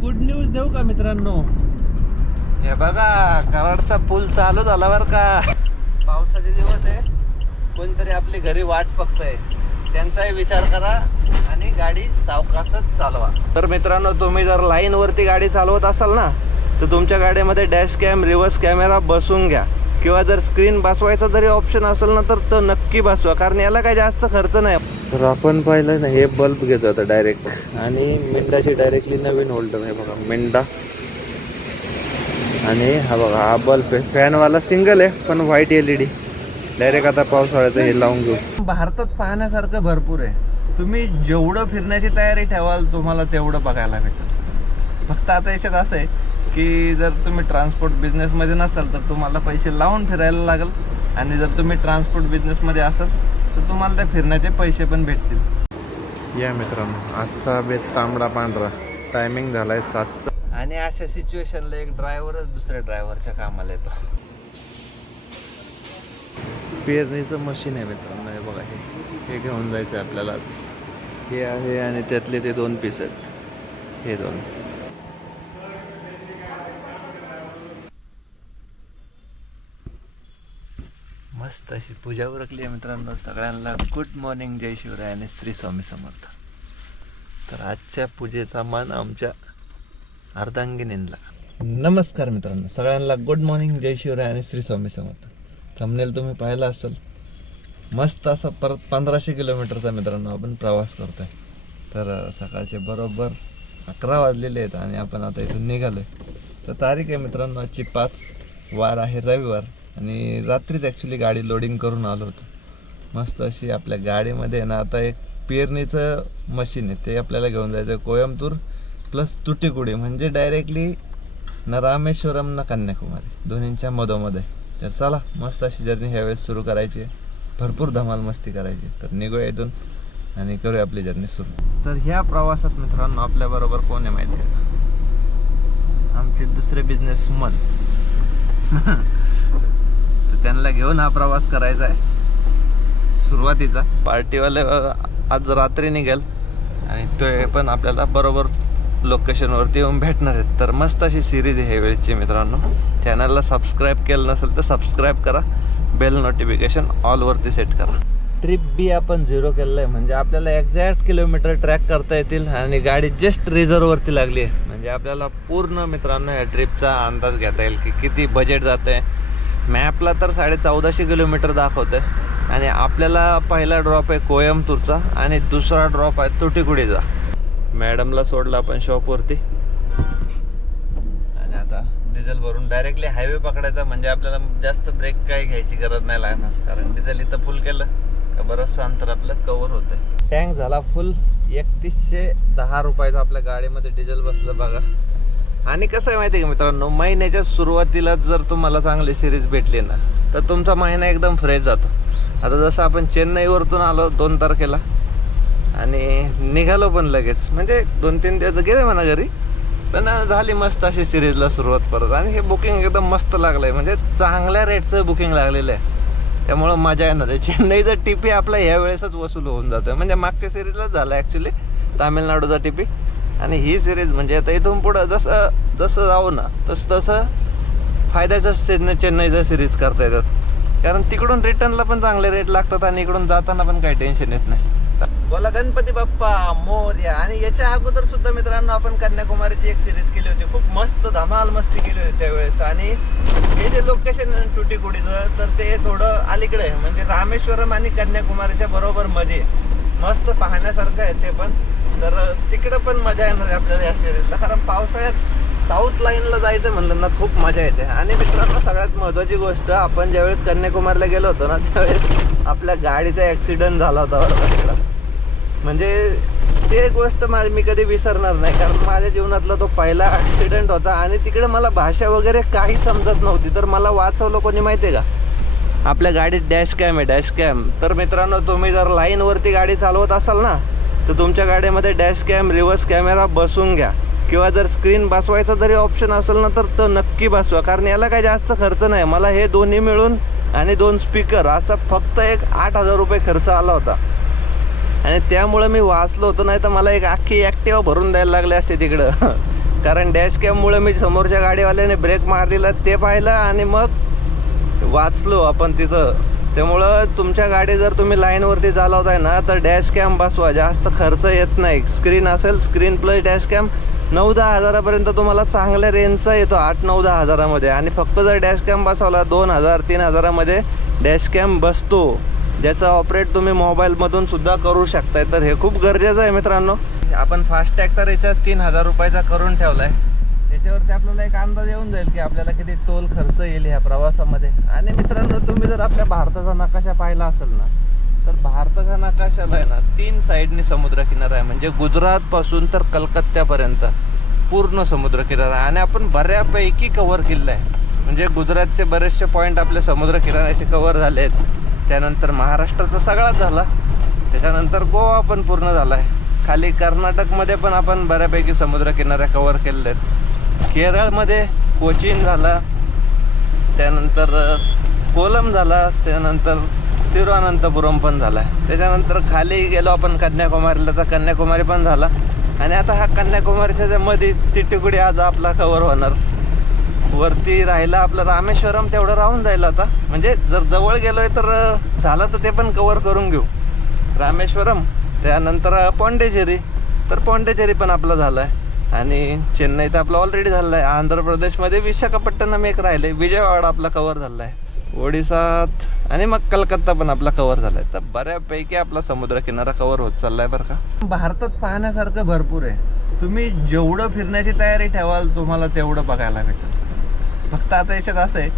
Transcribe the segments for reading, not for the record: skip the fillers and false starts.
Good news देऊ का मित्रांनो? हे बघा, कराडचा पूल चालू झाला बर का. पावसाचे दिवस आहे, कोणतरी आपली घरी वाट बघतंय, त्यांचाही विचार करा आणि गाडी सावकाशच चालवा. तर मित्रांनो, तुम्ही जर लाईन वरती गाडी चालवत असाल ना, तर तुमच्या गाडीमध्ये डॅश कॅम, रिव्हर्स कॅमेरा बसवून घ्या. किंवा जर स्क्रीन बसवायचा जरी ऑप्शन असेल ना, तर तो नक्की बसवा, कारण याला काही जास्त खर्च नाही. तर आपण पाहिलं ना, हे बल्ब घेतो आता डायरेक्ट, आणि मिंडाची डायरेक्टली नवीन होल्डर आहे बघा, मिंडा. आणि हा बघा, हा बल्ब आहे, फॅनवाला सिंगल आहे पण व्हाईट LED. डायरेक्ट आता पावसाळ्याचं हे लावून घेऊ. भारतात पाहण्यासारखं भरपूर आहे, तुम्ही जेवढं फिरण्याची तयारी ठेवाल तुम्हाला तेवढं बघायला भेटेल. फक्त आता याच्यात असं आहे की जर तुम्ही ट्रान्सपोर्ट बिझनेसमध्ये नसाल तर तुम्हाला पैसे लावून फिरायला लागेल, आणि जर तुम्ही ट्रान्सपोर्ट बिझनेसमध्ये असाल तर तुम्हाला त्या फिरण्याचे पैसे पण भेटतील. या मित्रांनो, आजचा बेत तांबडा पांढरा. टायमिंग झालाय 7चा. आणि अशा सिच्युएशनला एक ड्रायव्हरच दुसऱ्या ड्रायव्हरच्या कामाला येतो. पेरणीचं मशीन आहे मित्रांनो, हे बघा, हे घेऊन जायचं आहे आपल्याला. हे आहे आणि त्यातले ते 2 पीस आहेत, हे 2. मस्त अशी पूजा उरकली आहे मित्रांनो. सगळ्यांना गुड मॉर्निंग, जय शिवराय आणि श्री स्वामी समर्थ. तर आजच्या पूजेचा मान आमच्या अर्धांगिनींना. नमस्कार मित्रांनो, सगळ्यांना गुड मॉर्निंग, जय शिवराय आणि श्री स्वामी समर्थ. थंबनेल तुम्ही पाहिला असेल, मस्त असा परत 1500 किलोमीटरचा मित्रांनो आपण प्रवास करतोय. तर सकाळचे बरोबर 11 वाजलेले आहेत आणि आपण आता इथून निघालोय. तर तारीख आहे मित्रांनो आजची 5, वार आहे रविवार. आणि रात्रीच ॲक्च्युली गाडी लोडिंग करून आलो होतो. मस्त अशी आपल्या गाडीमध्ये ना आता एक पेरणीचं मशीन आहे, ते आपल्याला घेऊन जायचं कोयंबतूर प्लस तुटीकुडी, म्हणजे डायरेक्टली ना रामेश्वरम ना कन्याकुमारी, दोन्हींच्या मधोमध्ये. तर चला, मस्त अशी जर्नी ह्यावेळेस सुरू करायची आहे, भरपूर धमाल मस्ती करायची. तर निघूया इथून आणि करूया आपली जर्नी सुरू. तर ह्या प्रवासात मित्रांनो आपल्याबरोबर कोण आहे माहिती आहे का? आमचे दुसरे बिझनेसमन. तर त्यांना घेऊन हा प्रवास करायचा आहे सुरुवातीचा. पार्टीवाले आज रात्री निघेल आणि ते पण आपल्याला बरोबर लोकेशनवरती येऊन भेटणार आहेत. तर मस्त अशी सिरीज आहे ह्यावेळची मित्रांनो. चॅनलला सबस्क्राईब केलं नसेल तर सबस्क्राईब करा, बेल नोटिफिकेशन ऑलवरती सेट करा. ट्रिप बी आपण 0 केलेलं आहे, म्हणजे आपल्याला एक्झॅक्ट किलोमीटर ट्रॅक करता येतील. आणि गाडी जस्ट रिझर्ववरती लागली आहे, म्हणजे आपल्याला पूर्ण मित्रांनो या ट्रिपचा अंदाज घेता येईल की किती बजेट जातं आहे. मॅपला तर 1450 किलोमीटर दाखवतं आहे. आणि आपल्याला पहिला ड्रॉप आहे कोयंबतूरचा आणि दुसरा ड्रॉप आहे तुटीकुडीचा. मॅडमला सोडलं आपण शॉपवरती आणि आता डिझेल भरून डायरेक्टली हायवे पकडायचा, म्हणजे आपल्याला जास्त ब्रेक काही घ्यायची गरज नाही लागणार, कारण डिझेल इथं फुल केलं का बरंचसं अंतर आपलं कव्हर होतं. टँक झाला फुल. 3110 रुपयाचं आपल्या गाडीमध्ये डिझेल बसलं बघा. आणि कसं आहे माहिती आहे का मित्रांनो, महिन्याच्या सुरुवातीला जर तुम्हाला चांगली सिरीज भेटली ना, तर तुमचा महिना एकदम फ्रेश जातो. आता जसं आपण चेन्नईवरतून आलो 2 तारखेला आणि निघालो पण लगेच, म्हणजे 2-3 दिवस गेले म्हणा घरी, पण झाली मस्त अशी सिरीजला सुरुवात परत. आणि हे बुकिंग एकदम मस्त लागलं आहे, म्हणजे चांगल्या रेटचं बुकिंग लागलेलं आहे, त्यामुळं मजा येणार आहे. चेन्नईचा टिपी आपला ह्या वेळेसच वसूल होऊन जातो, म्हणजे मागच्या सिरीजलाच झालं ॲक्च्युली, तामिळनाडूचा टिपी. आणि ही सिरीज म्हणजे आता इथून पुढं जसं जसं जाऊ ना तसं फायद्याचं चेन्नईचा सिरीज करता येतात, कारण तिकडून रिटर्नला पण चांगले रेट लागतात आणि इकडून जाताना पण काही टेन्शन येत नाही. बोला गणपती बाप्पा मोरया. आणि याच्या अगोदर सुद्धा मित्रांनो आपण कन्याकुमारीची एक सिरीज केली होती, खूप मस्त धमाल मस्ती केली होती त्यावेळेस. आणि हे जे लोकेशन तुटीकुडीचं, तर ते थोडं अलीकडे आहे, म्हणजे रामेश्वरम आणि कन्याकुमारीच्या बरोबर मध्ये. मस्त पाहण्यासारखं आहे ते पण. तर तिकडं पण मजा येणार आहे आपल्याला या सिरीजला, कारण पावसाळ्यात साऊथ लाईनला जायचं म्हणलं ना खूप मजा येते. आणि मित्रांनो सगळ्यात महत्त्वाची गोष्ट, आपण ज्यावेळेस कन्याकुमारीला गेलो होतो ना, त्यावेळेस आपल्या गाडीचा ॲक्सिडेंट झाला होता बरोबर तिकडं. म्हणजे ते गोष्ट मी कधी विसरणार नाही, कारण माझ्या जीवनातला तो पहिला ॲक्सिडेंट होता. आणि तिकडे मला भाषा वगैरे काही समजत नव्हती, तर मला वाचवलं कोणी माहिती आहे का? आपल्या गाडीत डॅश कॅम आहे, डॅश कॅम. तर मित्रांनो, तुम्ही जर लाईनवरती गाडी चालवत असाल ना, तर तुमच्या गाडीमध्ये डॅश कॅम, रिव्हर्स कॅमेरा बसवून घ्या. किंवा जर स्क्रीन बसवायचा जरी ऑप्शन असेल ना, तर तो नक्की बसवा, कारण याला काही जास्त खर्च नाही. मला हे दोन्ही मिळून आणि 2 स्पीकर असा फक्त एक 8000 रुपये खर्च आला होता. आणि त्यामुळे मी वाचलो होतो, नाही तर मला एक अख्खी ॲक्टिवा भरून द्यायला लागले असते तिकडं. कारण डॅश कॅममुळे मी समोरच्या गाडीवाल्याने ब्रेक मारलेला ते पाहिलं आणि मग वाचलो आपण तिथं. त्यामुळं तुमच्या गाडी जर तुम्ही लाईनवरती चालवताय ना तर डॅश कॅम बसवा, जास्त खर्च येत नाही. स्क्रीन असेल, स्क्रीन प्लस डॅश कॅम 9-10 हजारापर्यंत तुम्हाला चांगल्या रेंजचा येतो, 8-9-10 हजारामध्ये. आणि फक्त जर डॅश कॅम बसवला 2,000-3 हजारामध्ये डॅश कॅम बसतो, ज्याचा ऑपरेट तुम्ही मोबाईलमधून सुद्धा करू शकताय. तर हे खूप गरजेचं आहे मित्रांनो. आपण फास्टॅगचा रिचार्ज 3,000 रुपयाचा करून ठेवला आहे. त्याच्यावरती आपल्याला एक अंदाज येऊन जाईल की आपल्याला किती टोल खर्च येईल ह्या प्रवासामध्ये. आणि मित्रांनो, तुम्ही जर आपल्या भारताचा नकाशा पाहिला असेल ना तर भारताच्या नकाशाला आहे ना 3 साईडनी समुद्रकिनारा आहे. म्हणजे गुजरातपासून तर कलकत्त्यापर्यंत पूर्ण समुद्रकिनारा आहे. आणि आपण बऱ्यापैकी कव्हर केलं आहे. म्हणजे गुजरातचे बरेचसे पॉईंट आपले समुद्रकिनाऱ्याचे कव्हर झाले आहेत. त्यानंतर महाराष्ट्राचा सगळाच झाला. त्याच्यानंतर गोवा पण पूर्ण झाला आहे. खाली कर्नाटकमध्ये पण आपण बऱ्यापैकी समुद्रकिनाऱ्या कव्हर केलेले आहेत. केरळमध्ये कोचीन झाला, त्यानंतर कोलम झाला, त्यानंतर तिरुअनंतपुरम पण झाला आहे. त्याच्यानंतर खाली गेलो आपण कन्याकुमारीला तर कन्याकुमारी पण झाला. आणि आता हा कन्याकुमारीच्या मध्ये तिट्टीकुडी आज आपला कव्हर होणार. वरती राहिला आपलं रामेश्वरम, तेवढं राहून जाईल आता. म्हणजे जर जवळ गेलोय तर झालं तर ते पण कव्हर करून घेऊ. रामेश्वरम, त्यानंतर पॉंडेचेरी, तर पॉंडेचेरी पण आपलं झालं आहे. आणि चेन्नई तर आपलं ऑलरेडी झालं आहे. आंध्र प्रदेशमध्ये विशाखापट्टणम एक राहिले. विजयवाडा आपला कव्हर झाला आहे. ओडिसात आणि मग कलकत्ता पण आपला कव्हर झाला आहे. तर बऱ्यापैकी आपला समुद्रकिनारा कव्हर होत चालला आहे बरं का. भारतात पाहण्यासारखं भरपूर आहे. तुम्ही जेवढं फिरण्याची तयारी ठेवाल तुम्हाला तेवढं बघायला भेटेल. फक्त आता याच्यात असं आहे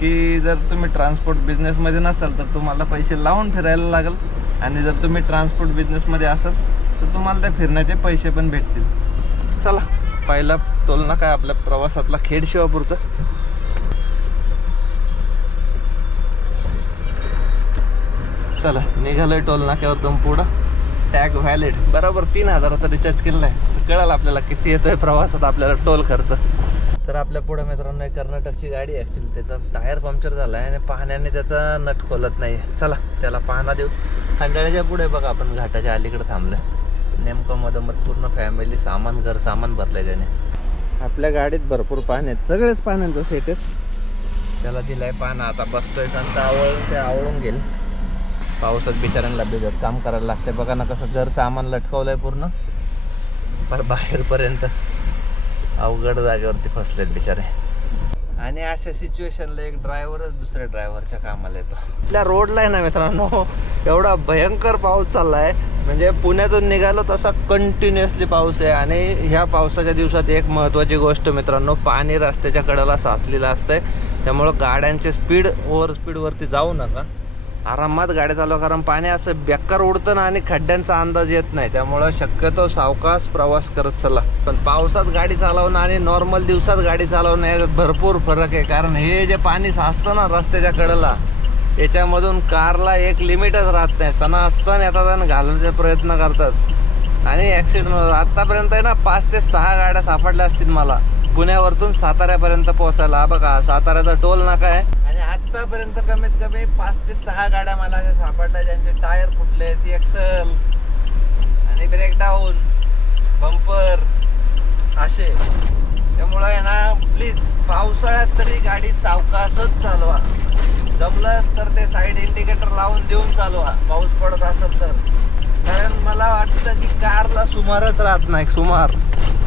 की जर तुम्ही ट्रान्सपोर्ट बिझनेसमध्ये नसाल तर तुम्हाला पैसे लावून फिरायला लागेल. आणि जर तुम्ही ट्रान्सपोर्ट बिझनेसमध्ये असाल तर तुम्हाला त्या फिरण्याचे पैसे पण भेटतील. चला, पहिला टोल नाका आहे आपल्या प्रवासातला खेड शिवापूरचा. चला निघालोय टोल नाक्यावर पुढं. टॅग व्हॅलिड बरोबर 3,000चा रिचार्ज केलेला आहे. तर कळाल आपल्याला किती येतोय प्रवासात आपल्याला टोल खर्च. तर आपल्या पुढे मित्रांनो एक कर्नाटकची गाडी आहे. ॲक्च्युली त्याचा टायर पंक्चर झाला आहे आणि पाण्याने त्याचा नट खोलत नाही. चला त्याला पाहणा देऊ. खंडाळ्याच्या पुढे बघा आपण घाटाच्या अलीकडे थांबलं. नेमकं मधोमध पूर्ण फॅमिली सामान, घर सामान भरलंय त्याने. आपल्या गाडीत भरपूर पाणी आहेत, सगळेच पाण्याचं सेटच. त्याला दिलाय पाना, आता बसतोय संत आवळून ते आवळून गेल. पावसात बिचाऱ्यांना भिजत काम करायला लागतंय. बघा ना कसं घर सामान लटकवलंय पूर्ण पर बाहेरपर्यंत. अवघड जागेवरती फसलेत बिचारे. आणि अशा सिच्युएशनला एक ड्रायव्हरच दुसऱ्या ड्रायव्हरच्या कामाला येतो. आपल्या रोडला आहे ना मित्रांनो एवढा भयंकर पाऊस चाललाय. म्हणजे पुण्यातून निघालो तसा कंटिन्युअसली पाऊस आहे. आणि ह्या पावसाच्या दिवसात एक महत्त्वाची गोष्ट मित्रांनो, पाणी रस्त्याच्या कडेला साचलेलं असतंय. त्यामुळं गाड्यांचे स्पीड, ओव्हर स्पीडवरती जाऊ नका. आरामात गाडी चालवा, कारण पाणी असं बेकार उडतं ना आणि खड्ड्यांचा अंदाज येत नाही. त्यामुळं शक्यतो सावकाश प्रवास करत चला. पण पावसात गाडी चालवणं आणि नॉर्मल दिवसात गाडी चालवणं याच्यात भरपूर फरक आहे. कारण हे जे पाणी साचतं ना रस्त्याच्या कडेला, याच्यामधून कारला एक लिमिटच राहत नाही. सणासण येतात आणि घालण्याचा प्रयत्न करतात आणि ॲक्सिडेंट होतात. आत्तापर्यंत आहे ना 5 ते 6 गाड्या सापडल्या असतील मला पुण्यावरतून साताऱ्यापर्यंत पोहोचायला. बघा साताऱ्याचा टोल नाका आहे आणि आत्तापर्यंत कमीत कमी 5 ते 6 गाड्या मला अशा सापडल्या ज्यांचे टायर फुटले, ती एक्सल आणि ब्रेकडाऊन, बंपर असे. त्यामुळं आहे ना प्लीज पावसाळ्यात तरी गाडी सावकाशच चालवा. जमलंच तर ते साईड इंडिकेटर लावून देऊन चालवा पाऊस पडत असेल तर. कारण मला वाटतं की कारला सुमारच राहत नाही. सुमार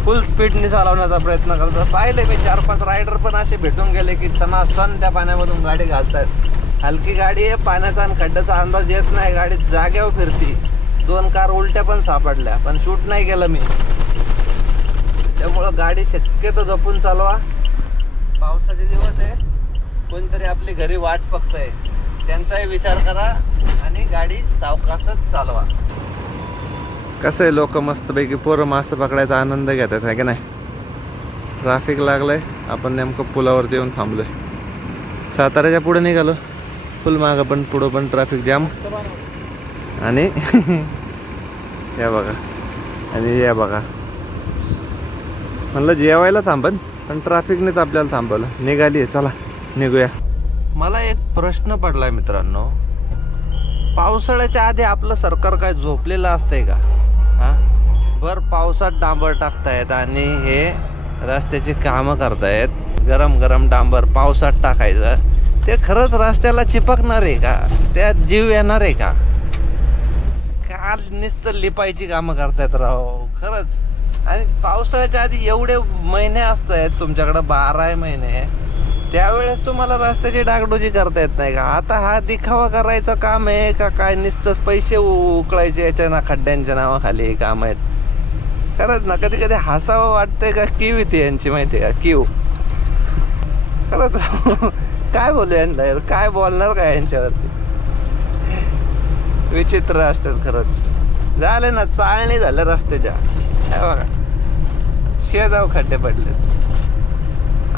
फुल स्पीडने चालवण्याचा प्रयत्न करतात. पाहिले मी 4-5 रायडर पण असे भेटून गेले की सणासण त्या पाण्यामधून गाडी घालतायत. हलकी गाडी आहे, पाण्याचा आणि खड्ड्याचा अंदाज येत नाही, गाडी जाग्यावर फिरती. 2 कार उलट्या पण सापडल्या, पण शूट नाही केलं मी. त्यामुळं गाडी शक्यतो जपून चालवा. पावसाचे दिवस आहे, कोणतरी आपली घरी वाट बघतंय, त्यांचाही विचार करा आणि गाडी सावकाशच चालवा. कसं आहे, लोक मस्तपैकी पोरं मासे पकडायचा आनंद घेतात आहे की नाही. ट्रॅफिक लागलंय, आपण नेमकं पुलावरती येऊन थांबलोय. साताऱ्याच्या पुढे निघालो, फुल मागं पण पुढं पण ट्रॅफिक जाम. आणि या बघा, आणि या बघा, म्हणलं जेवायला थांबन पण ट्रॅफिकनेच आपल्याला थांबवलं. निघाली आहे, चला निघूया. मला एक प्रश्न पडलाय मित्रांनो, पावसाळ्याच्या आधी आपलं सरकार काय झोपलेलं असतंय का? हां, भर पावसात डांबर टाकतायत आणि हे रस्त्याची कामं करतायत, गरम गरम डांबर पावसात टाकायचं, ते खरंच रस्त्याला चिपकणार आहे का? त्यात जीव येणार आहे का? काल नुसतं लिपायची कामं करतायत राव खरंच. आणि पावसाळ्याच्या आधी एवढे महिने असत आहेत तुमच्याकडं, 12 महिने, त्यावेळेस तुम्हाला रस्त्याची डागडोजी करता येत नाही का? आता हा दिखावा करायचं काम आहे का काय? नुसतंच पैसे उकळायचे याच्या ना खड्ड्यांच्या नावाखाली काम आहेत खरंच ना. कधी कधी हसावं वाटतंय का किव येते यांची, माहिती आहे का? किव खरंच. काय बोलू यांना, काय बोलणार काय यांच्यावरती? विचित्र असतात खरंच. झाले ना, चाळणी झालं रस्त्याच्या. हे बघा, शेजाव खड्डे पडले.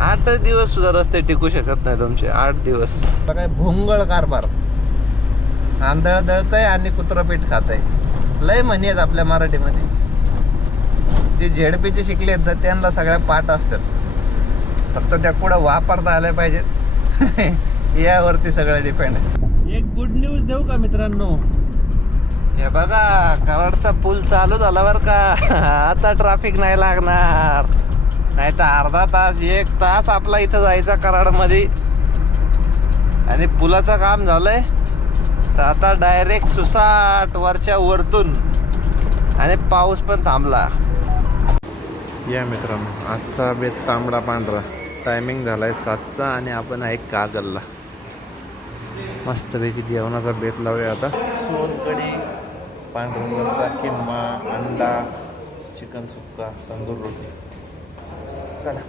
8 दिवस सुद्धा रस्ते टिकू शकत नाही तुमचे, 8 दिवस. काय भोंगळ कारभार, आंधळ दळतय आणि कुत्रपीठ खातय, लय म्हणी आहेत आपल्या मराठीमध्ये. जे झेडपीचे शिकले आहेत ना त्यांना सगळ्या पाठ असतात, फक्त त्या कुठं वापरता आल्या पाहिजेत यावरती सगळं डिपेंड आहे. एक गुड न्यूज देऊ का मित्रांनो? हे बघा, कराडचा पूल चालू झाला बरं का. आता ट्रॅफिक नाही लागणार, नाही तर अर्धा तास 1 तास आपला इथं जायचा कराडमध्ये. आणि पुलाचं काम झालंय तर आता डायरेक्ट सुसाट वरच्या वरतून, आणि पाऊस पण थांबला. या मित्रांनो, आजचा बेत तांबडा पांढरा. टायमिंग झालाय 7चा आणि आपण आहे कागलला. मस्तपैकी जेवणाचा बेत लावूया आता. सोनकढी, पांढरा रस्सा, किम्मा, अंडा, चिकन सुक्का, तंदूर रोटी. चला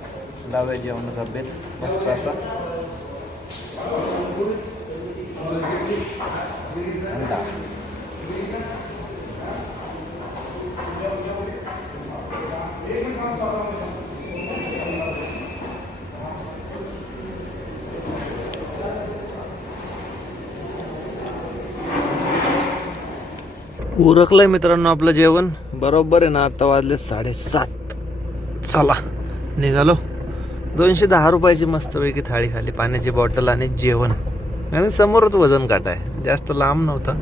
लावूया जेवणाचा बेत मस्त असा. अंडा, उरकलंय मित्रांनो आपलं जेवण. बरोबर आहे ना, आता वाजले 7:30. चला निघालो. 210 रुपयाची मस्तपैकी थाळी खाली, पाण्याची बॉटल आणि जेवण. आणि समोरच वजन काटा आहे, जास्त लांब नव्हता.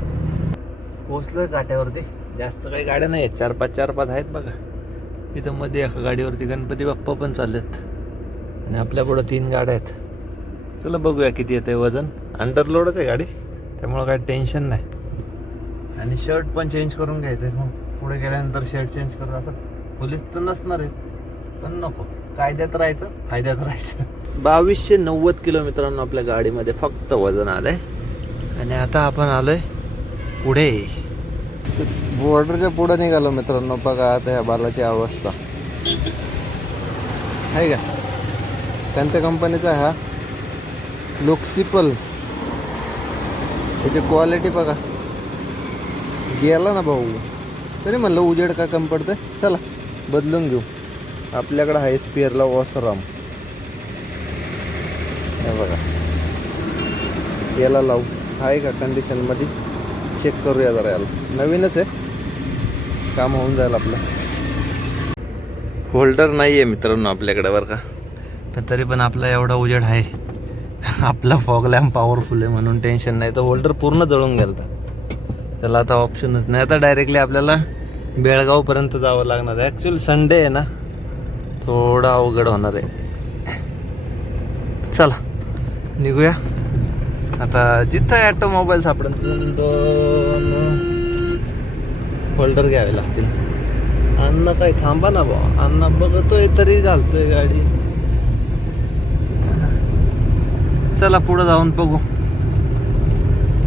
पोचलोय काट्यावरती. जास्त काही गाड्या नाही आहेत, 4-5 आहेत बघा. इथं मध्ये एका गाडीवरती गणपती बाप्पा पण चाललेत आणि आपल्या पुढं 3 गाड्या आहेत. चला बघूया किती येते वजन. अंडरलोडच आहे गाडी, त्यामुळं काही टेन्शन नाही. आणि शर्ट पण चेंज करून घ्यायचं आहे. मग पुढे गेल्यानंतर शर्ट चेंज करू. असं पोलीस तर नसणार आहे, पण नको, कायद्यात राहायचं, फायद्यात राहायचं. 2290 किलोमीटरांना आपल्या गाडीमध्ये फक्त वजन आलंय. आणि आता आपण आलोय पुढे, बॉर्डरच्या पुढे निघालो मित्रांनो. बघा आता ह्या बालाची अवस्था आहे का? कोणत्या कंपनीचा हा? लोक्सिपल. त्याची क्वालिटी बघा, गेला ना भाऊ. तरी म्हणलं उजेड का कमी पडतंय, चला बदलून घेऊ. आपल्याकडं आहे स्पेअरला वॉसराम. हे बघा, याला लावू, आहे का कंडिशनमध्ये, चेक करूया जरा. याला नवीनच आहे, काम होऊन जाईल आपलं. होल्डर नाही आहे मित्रांनो आपल्याकडे बरं का, पण तरी पण आपला एवढा उजेड आहे. आपला फॉग लॅम्प पॉवरफुल आहे म्हणून टेन्शन नाही. तर होल्डर पूर्ण जळून गेलता, त्याला आता ऑप्शनच नाही. आता डायरेक्टली आपल्याला बेळगावपर्यंत जावं लागणार आहे. ॲक्च्युअली संडे आहे ना, थोडा अवघड होणार आहे. चला निघूया आता. जिथं ॲटोमोबाईल सापडेल 2 होल्डर घ्यावे लागतील. अण्णा काही थांबा ना भाऊ, अण्णा बघतोय तरी घालतोय गाडी. चला पुढं जाऊन बघू.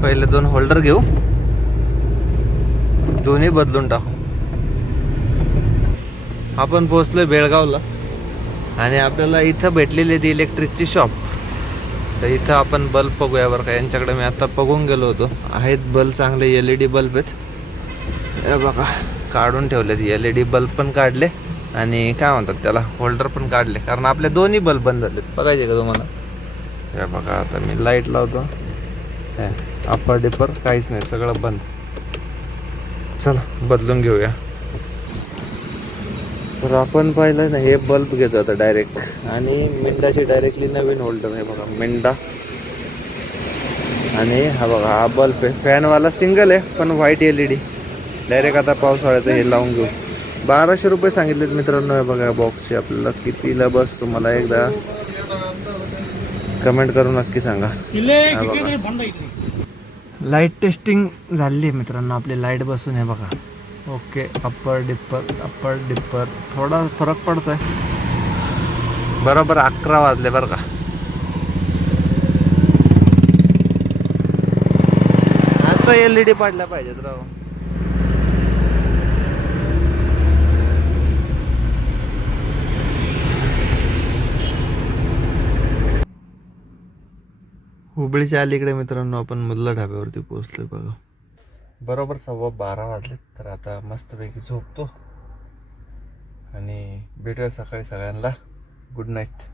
पहिले 2 होल्डर घेऊ, दोन्ही बदलून टाकू. आपण पोहोचलोय बेळगावला आणि आपल्याला इथं भेटलेली ती इलेक्ट्रिकची शॉप. तर इथं आपण बल्ब बघूया बरं का. यांच्याकडे मी आता बघून गेलो होतो, आहेत बल्ब चांगले, LED बल्ब आहेत. हे बघा काढून ठेवलेत, LED बल्ब पण काढले आणि काय म्हणतात त्याला, होल्डर पण काढले, कारण आपले दोन्ही बल्ब बंद झालेत. बघायचे का तुम्हाला? हे बघा आता मी लाईट लावतो, अप्पर डिपर काहीच नाही, सगळं बंद. चला बदलून घेऊया. तर आपण पाहिलं ना, हे बल्ब घेतो आता डायरेक्ट, आणि मिंडाची डायरेक्टली नवीन होल्डर आहे बघा, मिंडा. आणि हा बघा हा बल्ब आहे, फॅनवाला सिंगल आहे पण व्हाईट LED. डायरेक्ट आता पावसाळ्याचं हे लावून घेऊ. 1200 रुपये सांगितलेत मित्रांनो. हे बघा बॉक्सचे आपल्याला कितीला बस तुम्हाला एकदा कमेंट करून नक्की सांगा. लाईट टेस्टिंग झाली आहे मित्रांनो. आपली लाईट बसून आहे बघा. ओके. अप्पर डिप्पर थोडा फरक पडतोय. बरोबर 11 वाजले बरं का. असं LED पाडल्या पाहिजेत राव. हुबळीच्या अलीकडे मित्रांनो आपण मुल्ला ढाब्यावरती पोहोचलोय बघा. बरोबर 12:15 वाजलेत. तर आता मस्तपैकी झोपतो आणि भेटूया सकाळी. सगळ्यांना गुड नाईट.